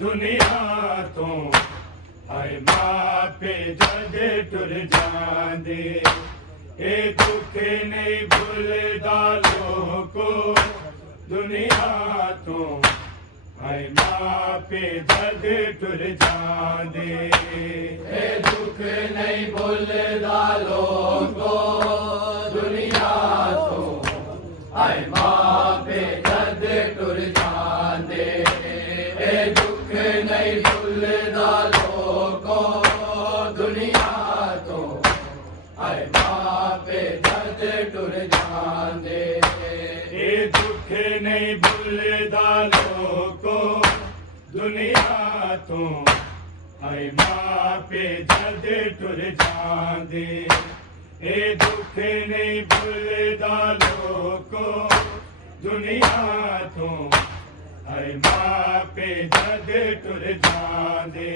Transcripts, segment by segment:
दुनिया तो हाय माँ पे जद टुर जांदे ए दुख नहीं भूलदा लोको दुनिया तो हाय माँ पे जद टुर जांदे ए दुख नहीं भूलदा लोको दुनिया तो हाय माँ पे जद टुर जांदे नहीं भूलदा लोको दुनिया तो हाय माँ पे जद टुर जांदे ए दुख नहीं भूलदा लोको दुनिया तो हाय माँ पे जद टुर जांदे ए दुख नहीं भूलदा लोको दुनिया तो हाय माँ पे जद टुर जांदे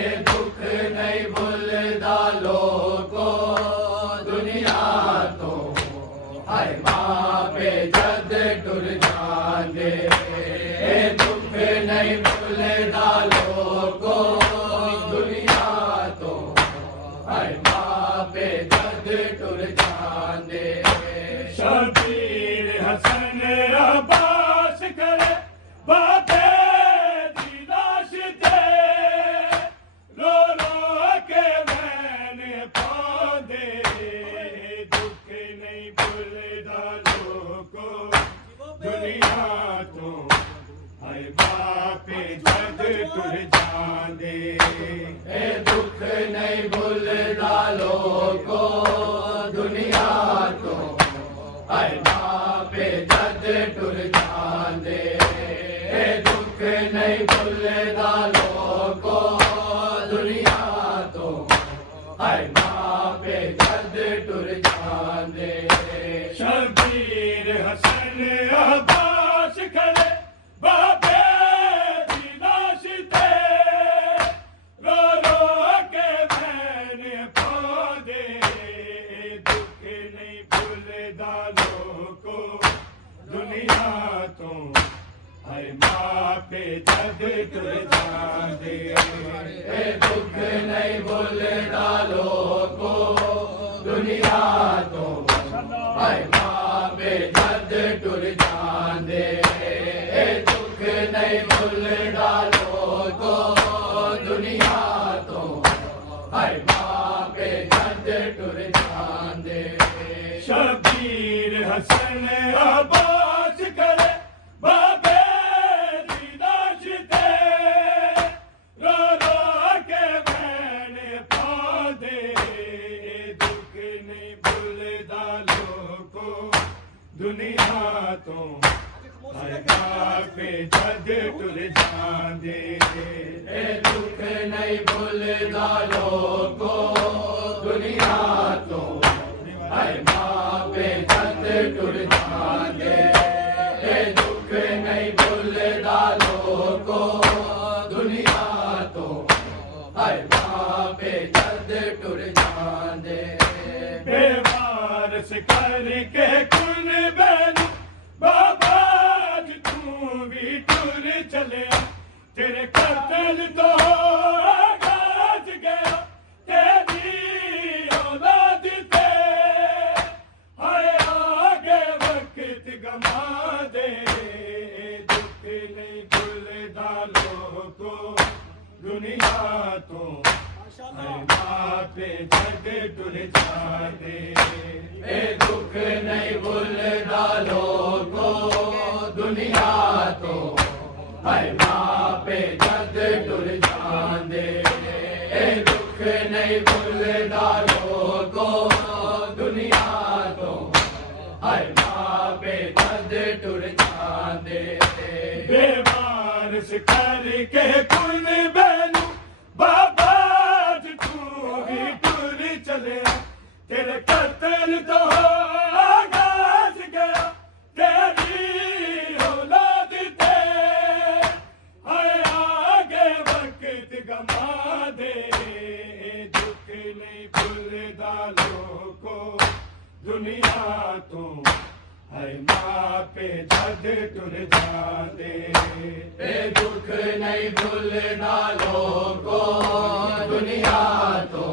ए दुख नहीं भूलदा लोको दुनिया तो हाय माँ पे जद टुर जांदे ए दुख नहीं भूलदा लोको दुनिया तो हाय माँ पे जद टुर जांदे शबीर हसन अब्बास करे बाबे दी लाश ते रो रो के मैंने पौधे दुख नहीं भूलदा लोको दुनिया तो हाय बापे जद टुर जांदे ए दुख नहीं भूलदा लोको दुनिया तो हाय माँ पे जद टुर जांदे ए दुख नहीं भूलदा लोको दुनिया तो हाय माँ पे जद टुर जांदे शबीर हसन अब्बास करे बाबे दी लाश ते रो रो के मैंने पौधे दुख नहीं भूलदा लोको दुनिया तो हाय माँ पे जद टुर जांदे ए दुख नहीं भूलदा लोको दुनिया तो हाय माँ पे जद टुर जांदे ए दुख नहीं भूलदा लोको दुनिया तो हाय माँ पे जद टुर जांदे शबीर हसन अब्बास करे बाबे दी लाश ते रो रो के मैंने पौधे दुख नहीं भूलदा लोको दुनिया तो हाय माँ पे जद टुर जांदे ए दुख नहीं भूलदा लोको दुनिया तो हाय माँ पे जद टुर जांदे ए दुख नहीं भूलदा लोको दुनिया तो हाय माँ पे जद टुर जांदे बेवारस करके कुन बैन बाबा तू भी टुर चले तेरे कत्ल तो गाज गया तेरी औलाद ते हाय आगे वक्त गमा दे दुख नहीं भूलदा लोको दुनिया तो हाय माँ पे जद टुर जांदे ए दुख नहीं भूलदा लोको दुनिया तो हाय माँ पे जद टुर जांदे ए दुख नहीं भूलदा लोको दुनिया तो हाय माँ पे जद टुर जांदे बेवारस करके कुन बैनू बाबा तू भी टुर चले तेरे कत्ल तो गाज गया तेरी औलाद ते हाय दुनिया तो है मापे जद टुर जांदे ए दुख नहीं भूलना लोगो दुनिया तो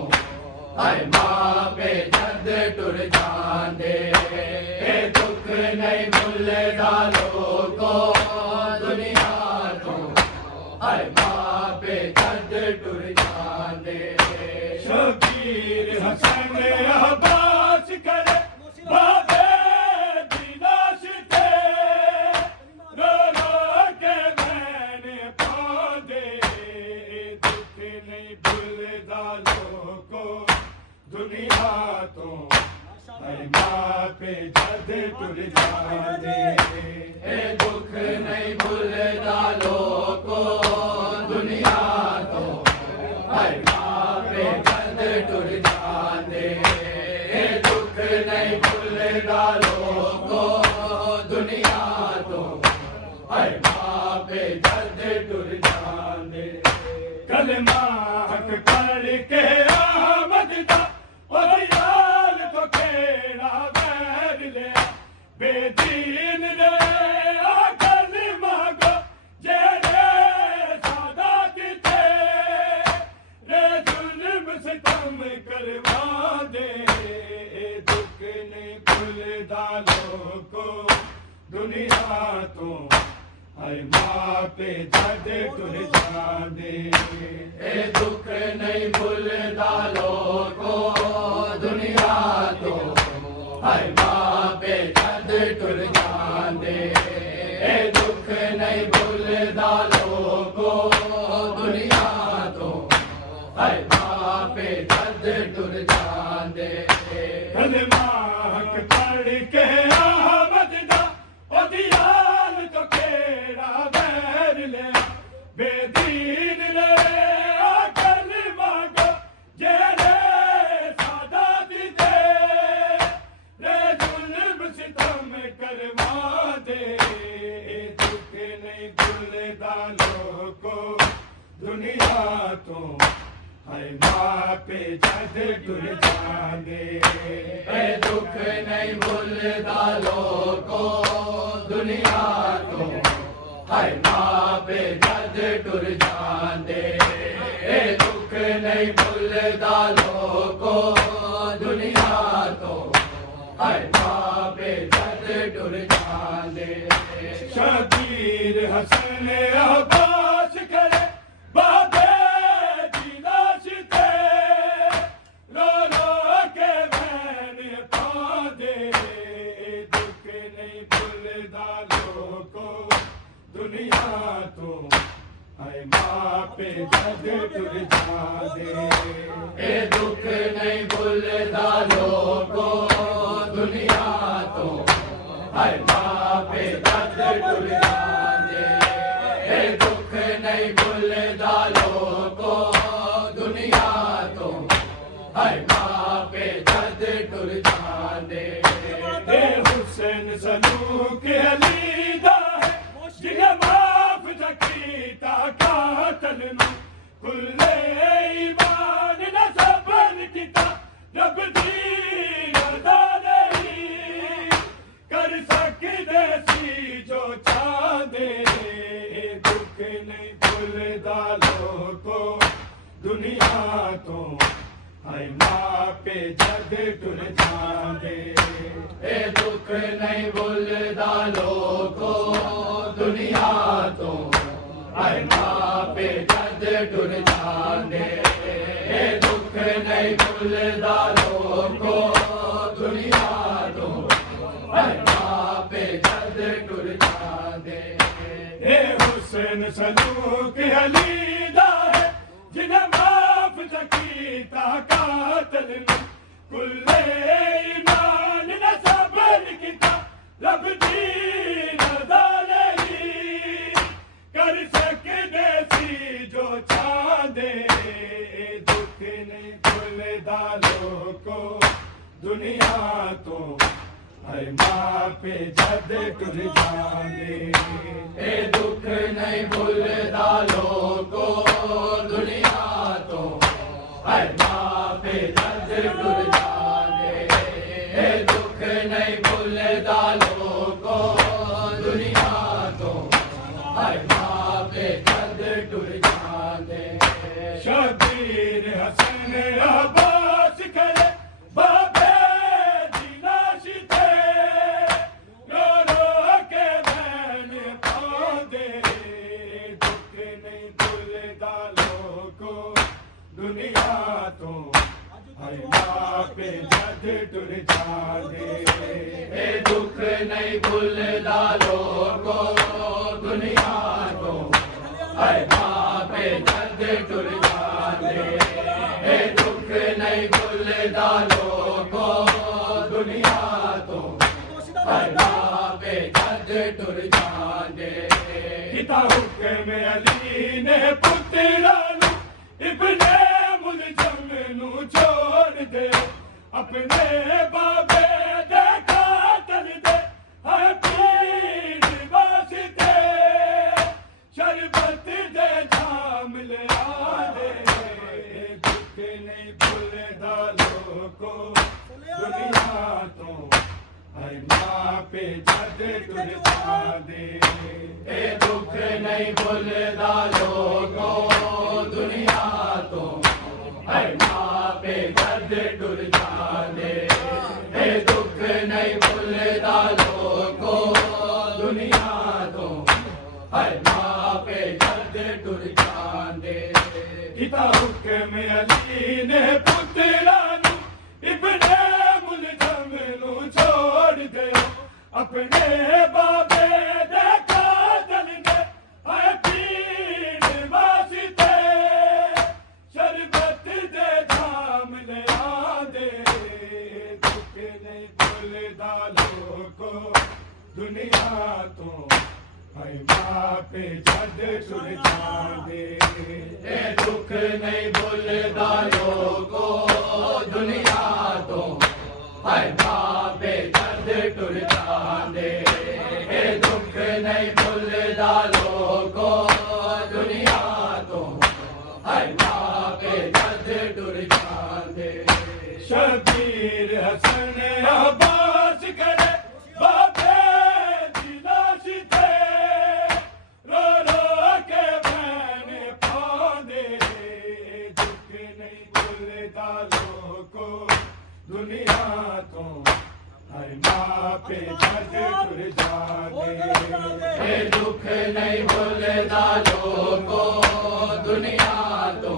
है मापे जद टुर जांदे ए दुख नहीं भूलना लोगो दुनिया तो है मापे जद टुर जांदे शबीर हसन अब्बास करे बाबे दिनाश थे रो रो के मैंने पादे दुख नहीं भूलदा लोगो दुनिया तो है माँ पे जद टुर जांदे ए दुख नहीं भूलदा लोगो दुनिया तो है माँ पे जद टुर जांदे ए दुख नहीं भूलदा लोगो दुनिया तो है माँ पे जद टुर जांदे कलमा हक पढ़ के आमद दा और यार तो केड़ा बैर ले बेदीन ने आकल मांगो जेरे सादात थे रे जुल्म सितम करवा दे दुख नहीं भूलदा लोगो दुनिया तो है माँ पे जद टुर जांदे ए दुख नहीं भूलदा लोगो दुनिया तो है माँ पे जद टुर जांदे ए दुख नहीं भूलदा लोगो दुनिया तो है माँ पे जद टुर जांदे कलमा हक पढ़ के आमद दा ओ दियाल तो केड़ा बैर ले बेदीन ने आकल मांगो जेरे सादात दे रे जुल्म सितम करवा दे दुख नहीं भूलदा लोगो दुनिया तो है माँ पे जद टुर जांदे ए दुख नहीं भूलदा लोगो दुनिया तो है माँ पे जद टुर जांदे ए दुख नहीं भूलदा लोगो दुनिया तो है माँ पे जद टुर जांदे शबीर हसन अब्बास करे बाबे दिनाश थे रो रो के मैंने पादे दुख नहीं भूलदा लोगो दुनिया तो है माँ पे जद टुर जांदे ए दुख नहीं भूलदा लोगो दुनिया तो है माँ पे जद टुर जांदे ए दुख नहीं भूलदा लोगो दुनिया तो है माँ पे जद टुर जांदे ए हुसैन सलूक अलीदा है जिन्हें माफ जकीता कातल नू कुल्ले ईमान न सबर किता रब दी रदा नहीं कर सकदे सी जो चाहदे दुख नहीं भूलदा लोगो दुनिया तो है माँ पे जद टुर जांदे ए दुख नहीं भूलदा लोगो दुनिया तो है माँ पे जद टुर जांदे ए दुख नहीं भूलदा लोगो दुनिया तो है माँ पे जद टुर जांदे ए हुसैन सलूक अलीदा है जिन्हें माफ जकीता कातल नू कुल्ले ईमान न सबर किता रब दीन अदा नहीं कर सकदे सी जो चाहदे दुख नहीं भूलदा लोगो दुनिया तो है माँ पे जद टुर जांदे ए दुख नहीं भूलदा लोगो दुनिया तो है माँ पे जद टुर जांदे ए दुख टुर जांदे शबीर हसन अब्बास करे बाबे दी लाश ते रो रो के बैन पांदे दुख नहीं भुलदा लोगो दुनिया तो हर पे जद टुर जांदे ए दुख नहीं भुलदा लोगो दुनिया तो हर पे जद टुर जांदे ए दुख नहीं भुलदा लोगो दुनिया तो हर पे जद टुर जांदे पिता हुक्म अली ने पुत्रा नू इब्ने मुलजम नू छोड़ दे अपने बाबे दे कातल दे है पीर वास्ते शरबत दे जाम ले आले दुख नहीं भुलदा लोगो दुनिया तो हर मां पे जद टुर जांदे ए दुख नहीं भुलदा लोगो दुनिया तो हर मां पे जद टुर जांदे ए दुख नहीं भुलदा लोगो दुनिया तो हर मां पे जद टुर जांदे पिता हुक्म अली ने पुत्रा नू इब्ने मुलजम नू छोड़ दे अपने बाबे दे कातल दे है पीर वास्ते शरबत दे जाम ले आंदे दुख नहीं भुलदा लोगो दुनिया तो है मां पे जद टुर जांदे ए दुख नहीं भुलदा लोगो दुनिया तो हर मां पे जद टुर जांदे ए दुख नहीं भुलदा लोगो दुनिया तो हर मां पे जद टुर जांदे शबीर हसन अब्बास करे बाबे दी लाश ते रो रो के बैन पांदे दुख नहीं भुलदा लोगो दुनिया तो हर मां पे जद टुर जांदे ए दुख नहीं भुलदा लोगो दुनिया तो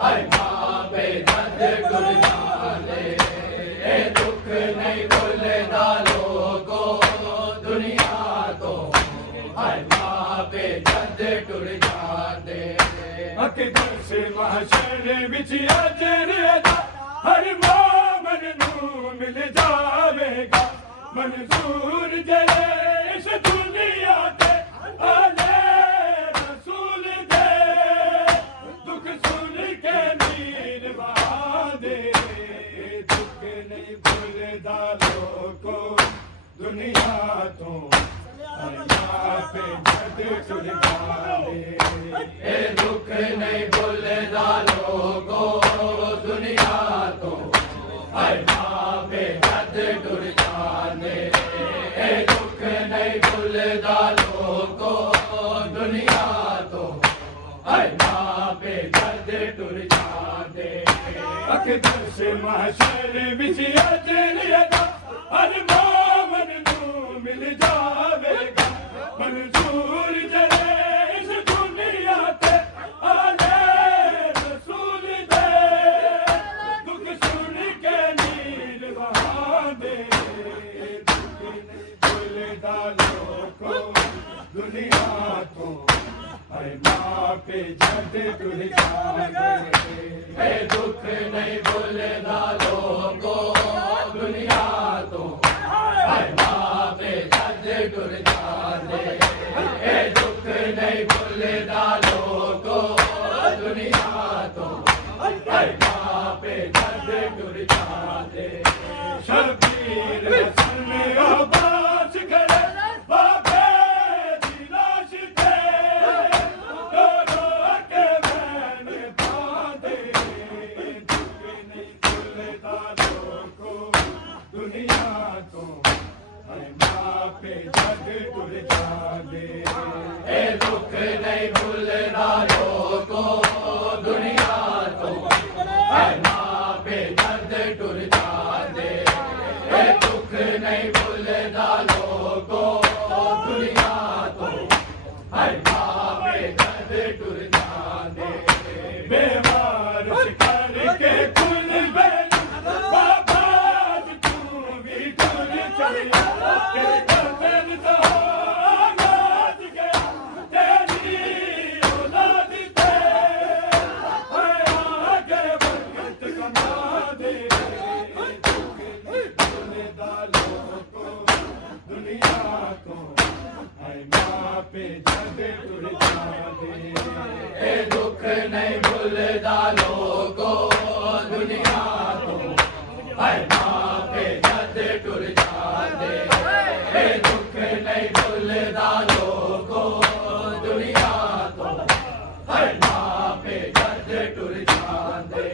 हर मां पे जद टुर जांदे ए दुख नहीं भुलदा लोगो दुनिया तो हर मां पे जद टुर जांदे अकबर से महशर विच अजर दा हर मोमन नू मिल जावेगा मंजूर जरे इस दुनिया ते आले रसूल दे दुख सुन के नीर बहादे दुख नहीं भुलदा लोगो दुनिया तो अल्लाह पे जद टुर जांदे ए दुख नहीं भुलदा लोगो दुनिया तो हर मां पे जद टुर जांदे ए दुख नहीं भुलदा लोगो दुनिया तो हर मां पे जद टुर जांदे अकबर से महशर विच अजर दा हर मोमन नू मिल जावेगा मंजूर जरे इस दुनिया ते आले रसूल दे दुख सुन के नीर बहादे दुख नहीं भुलदा लोगो दुनिया तो हर मां पे जद टुर जांदे ए दुख नहीं भुलदा लोगो दुनिया तो हर मां पे जद टुर जांदे ए दुख नहीं भुलदा लोगो दुनिया तो हर मां पे जद टुर जांदे शबीर हसन अब्बास करे बाबे दी लाश ते रो रो के बैन पांदे दुख नहीं भुलदा लोगो दुनिया तो हर मां पे जद टुर जांदे भूलदा लोगो दुनिया तो है मां पे दर्द टुर जांदे ए दुख नहीं भूलदा लोगो दुनिया तो है मां पे दर्द टुर जांदे बेवार करके खुल बैठ बाबा तू भी खुल चले के गर्दन तो नाच गया तेरी औलाद पे आगे बरकत कमा दे दुनिया को है मां पे जद टुर जांदे ए दुख नहीं भूलदा लोगो दुनिया तो है मां पे दर्द टुर जांदे ए दुख नहीं भूलदा लोगो दुनिया तो है मां पे दर्द टुर जांदे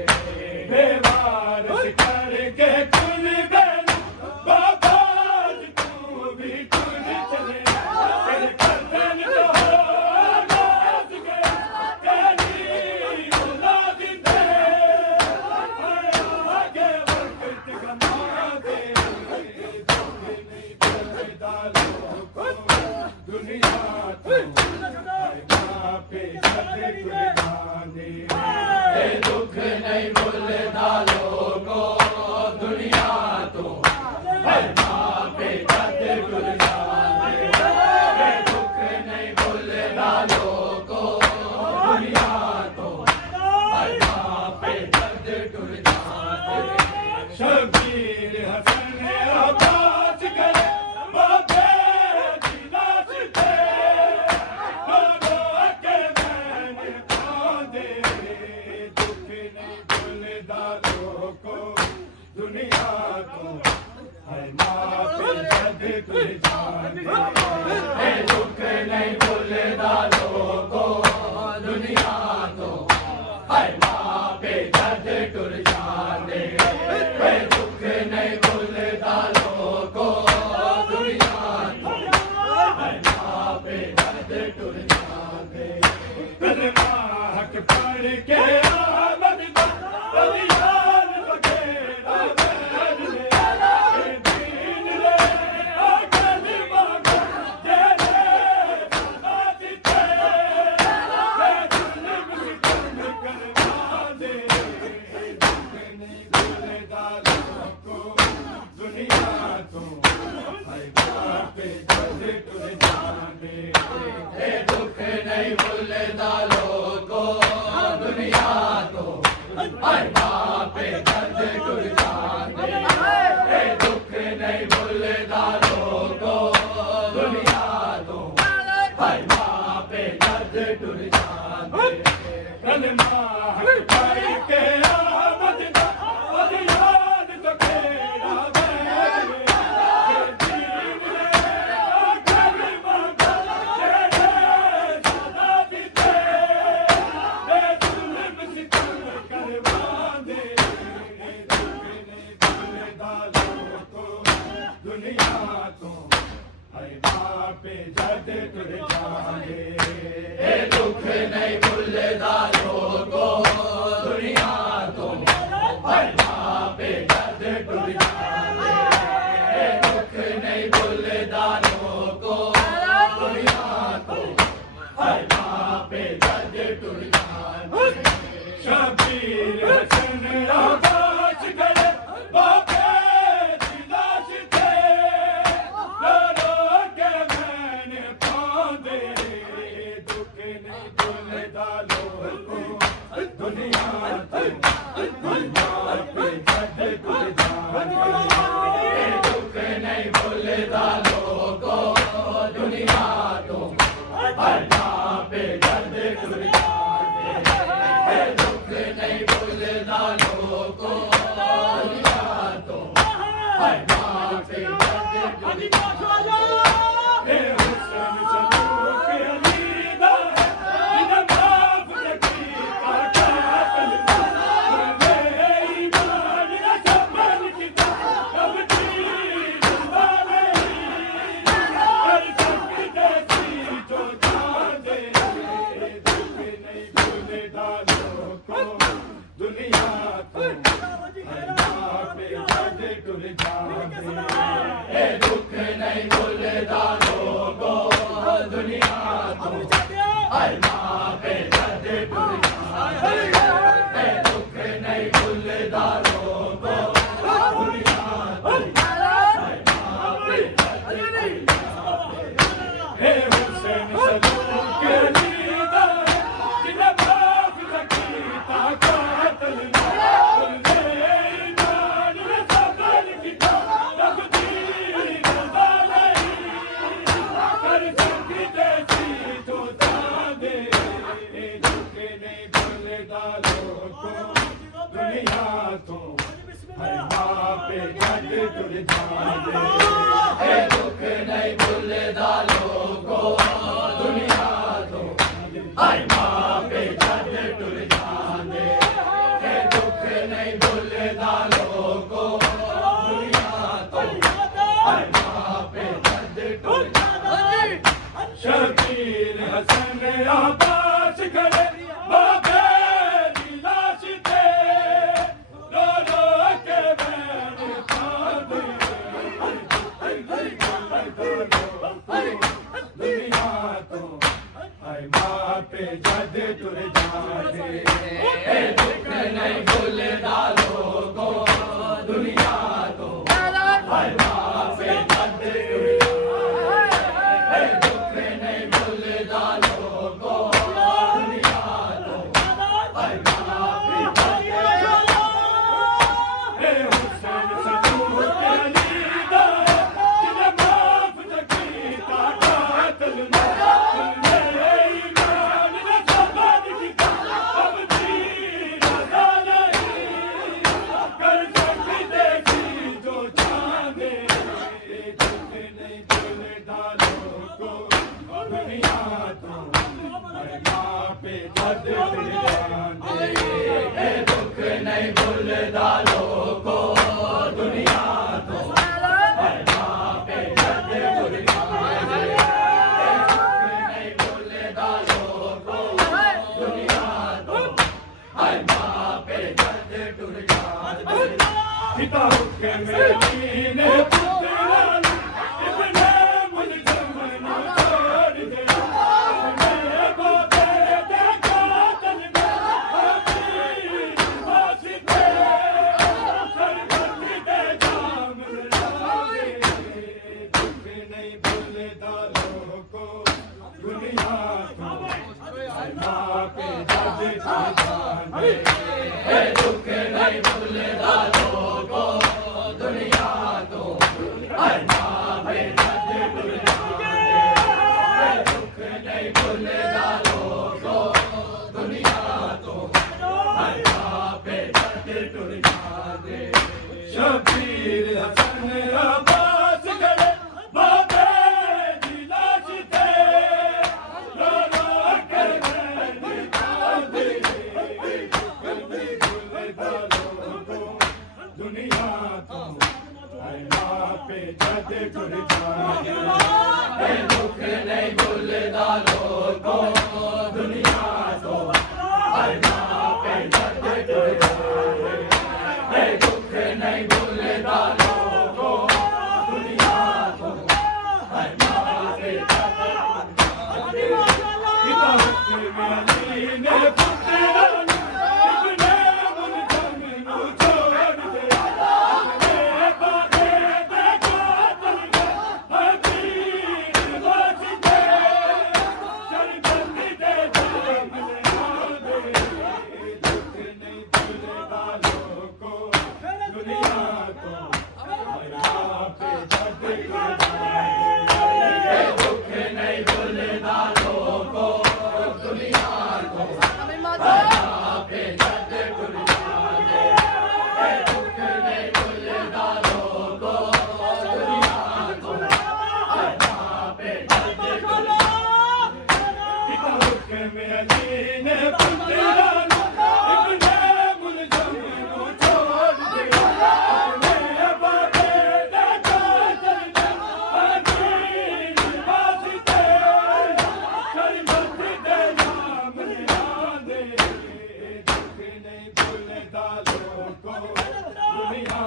बेवार करके खुल बैठ बाबा तू भी खुल चले तेरे गर्दन तो नाच गया तेरी औलाद पे आगे बरकत कमा दे दुनिया तो मां पे जद टुर जांदे ए दुख नहीं भूलदा लोगो दुनिया तो है मां पे दर्द टुर जांदे ए दुख नहीं भूलदा लोगो दुनिया तो है मां पे दर्द टुर जांदे शबीर हसन अब्बास करे बाबे की लाश पे रो के मैंने कांदे दुख नहीं भूलदा लोगो दुनिया को है मां पे जद टुर जांदे ए दुख नहीं भूलदा लोगो दुनिया तो है मां पे दर्द टुर जांदे ए दुख नहीं भूलदा लोगो दुनिया तो है मां पे दर्द टुर जांदे कलमा हक पढ़ के आमद बलियान बखेड़ा बैठ ले दीन ले कलमा तेरे समाज पे जुल्म सितम करवा दे दुख नहीं भूलदा लोगो दुनिया तो है मां पे जद टुर जांदे ए दुख नहीं भूलदा लोगो दुनिया तो है मां पे दर्द टुर जांदे ए दुख नहीं भूलदा लोगो दुनिया तो है मां पे दर्द टुर जांदे कलमा हक पढ़ के आमद बलियान बखेड़ा बैठ ले दीन ले कलमा तेरे समाज पे जुल्म सितम करवा दे दुख नहीं भूलदा लोगो दुनिया तो है मां पे जद टुर जांदे ए दुख नहीं भूलदा लोगो दुनिया तो है मां पे दर्द टुर जांदे ए दुख नहीं भूलदा लोगो दुनिया तो है मां पे दर्द टुर जांदे शबीर हसन अब्बास करे बाबे की लाश पे रो के मैंने कांदे दुख नहीं भूलदा लोगो दुनिया तो मां पे जद टुर जांदे ए दुख नहीं भूलदा लोगो दुनिया तो है मां पे दर्द टुर जांदे ए दुख नहीं भूलदा लोगो दुनिया तो है मां पे दर्द टुर जांदे ए हुस्न सलूक अली दा बिन माफ की काटल मेरे ईमान असमन की कब दी वाले हर शक देती जो जान दे तो मां पे जद टुर जांदे ए दुख नहीं भुलदा लोगो दुनिया तो हाय मां पे जद टुर जांदे ए दुख नहीं भुलदा लोगो दुनिया तो हाय मां पे जद हे हुसैन सलूक अलीदा जिन्हें माफ कीता कातल बोले ईमान ने सबर कीता तकदीर रज़ा नहीं कर सकते सी जो जाने ए दुख नहीं भुलदा लोगो दुनिया तो हाय मां पे जद टुर जांदे ए दुख नहीं भुलदा लोगो दुनिया तो हाय मां पे जद टुर जांदे ए दुख नहीं भुलदा लोगो दुनिया तो हाय मां पे जद टुर जांदे शबीर हसन आबाश खड़े बाबे दी लाश ते रो रो के बैठ कांदे दुनिया तो हाय मां पे जद टुर जांदे ए दुख नहीं भुलदा लोगो दुनिया तो हाय मां पे जद टुर जांदे ए दुख नहीं भुलदा लोगो दुनिया तो हाय मां पे जद हे हुसैन सलूक अलीदा जिन्हें माफ कीता कातल बोले ईमान ने सबर कीता तकदीर रज़ा नहीं कर सकते सी जो चाहे ए दुख नहीं भुलदा लोगो दुनिया तो हाय मां पे जद टुर जांदे ए दुख नहीं भुलदा लोगो दुनिया तो हाय मां पे जद टुर जांदे ए दुख नहीं भुलदा लोगो दुनिया तो हाय मां पे जद टुर जांदे पिता के मदीने पुत्रान इब्ने मुल्ज़म न छोड़ दिया अपने बाबे दे कातल हकीम वास्ते सरबत दे जाम लागे दुख नहीं भुलदा लोगो दुनिया तो हाय मां पे जद टुर जांदे ए दुख नहीं भुलदा लोगो दुनिया तो हाय मां पे जद टुर जांदे ए दुख नहीं भुलदा लोगो दुनिया तो हाय मां पे जद टुर जांदे शबीर हसन अब्बास खड़े बाबे दी लाश ते रो रो के बैठ कांदे भुलदा लोगो दुनिया तो हाय मां पे जद टुर जांदे ए दुख नहीं भुलदा लोगो दुनिया तो हाय मां पे जद टुर जांदे ए दुख नहीं भुलदा लोगो दुनिया तो हाय मां पे जद टुर पिता के मदीने पुत्रान इब्ने मुल्ज़म न छोड़ दिया अपने बाबे दे कातल हकीम वास्ते सरबत दे जाम लागे दुख नहीं भुलदा लोगो दुनिया तो हाय मां पे जद टुर जांदे ए दुख नहीं भुलदा लोगो दुनिया तो को दुनिया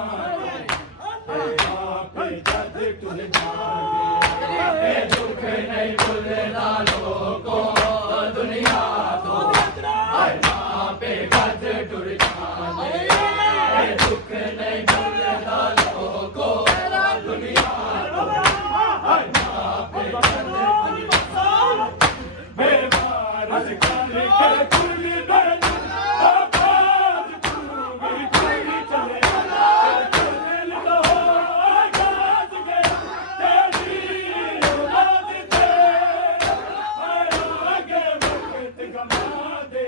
मापे जद तुर जागे दुख नहीं भूलना लोगों दुनिया तो हाय माँ पे गद टुर जाने दुख नहीं भूलना लोगों दुनिया तो हाय माँ पे गद बेवारस करके कुल बन आबाद तू मेरी कोई चले चले लो आगाज गया तेरी औलाद थे आगे वक्त गमा दे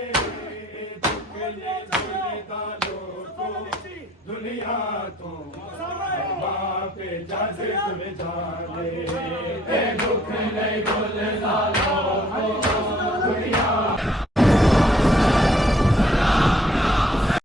दुख ने दुनिया लोगों दुनिया तो माँ पे जद तुम जागे